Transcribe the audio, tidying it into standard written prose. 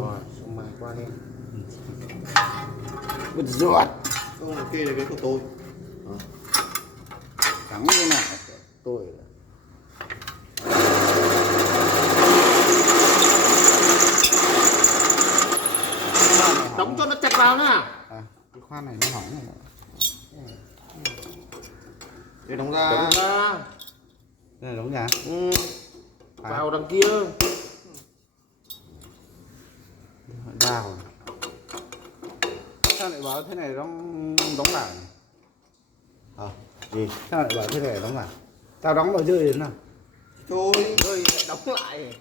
rồi, xong mài qua em. Bứt ruột. Không, kia là cái của tôi. Thắng như nào tôi. Đóng cho nó chặt vào nữa. À, cái khoan này nó hỏng rồi. Để đóng ra. Đóng ra. Đây là đóng nhà. Ừ. À. Vào đằng kia. Ra rồi. Sao lại bảo thế này đóng lại? Gì? Sao lại bảo thế này đóng lại? Tao đóng vào dưới đến nào? Thôi, ơi đóng lại.